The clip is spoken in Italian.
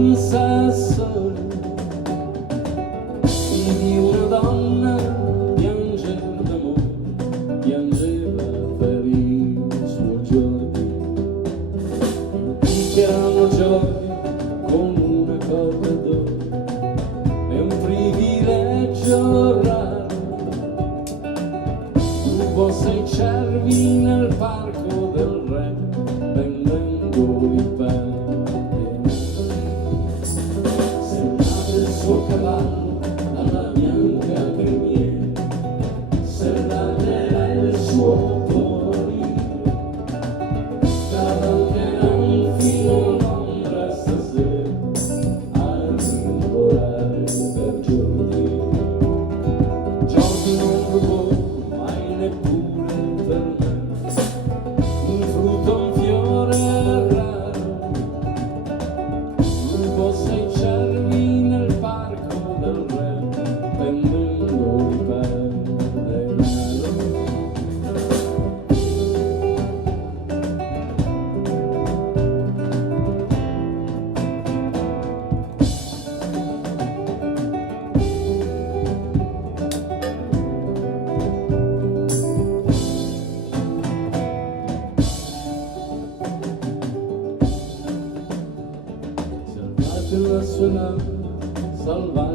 danza soli di una donna pianger d'amore, piangeva per il suo Geordie, dichiarano gioia con una corda d'oro, è un privilegio raro, rubo 6 cervi nel parco del re, vendendo i pelle. Serrate il suo cavallo alla bianca criniera, serratela il suo torino, cavalcheranno fino all'ombra stasera a rincorrere per Geordie. Geordie non rubò mai neppure per me un frutto, un fiore raro, rubò 6 cervi nel parco del re, vendendo i pelle denaro. Salvatela suonare, salvatela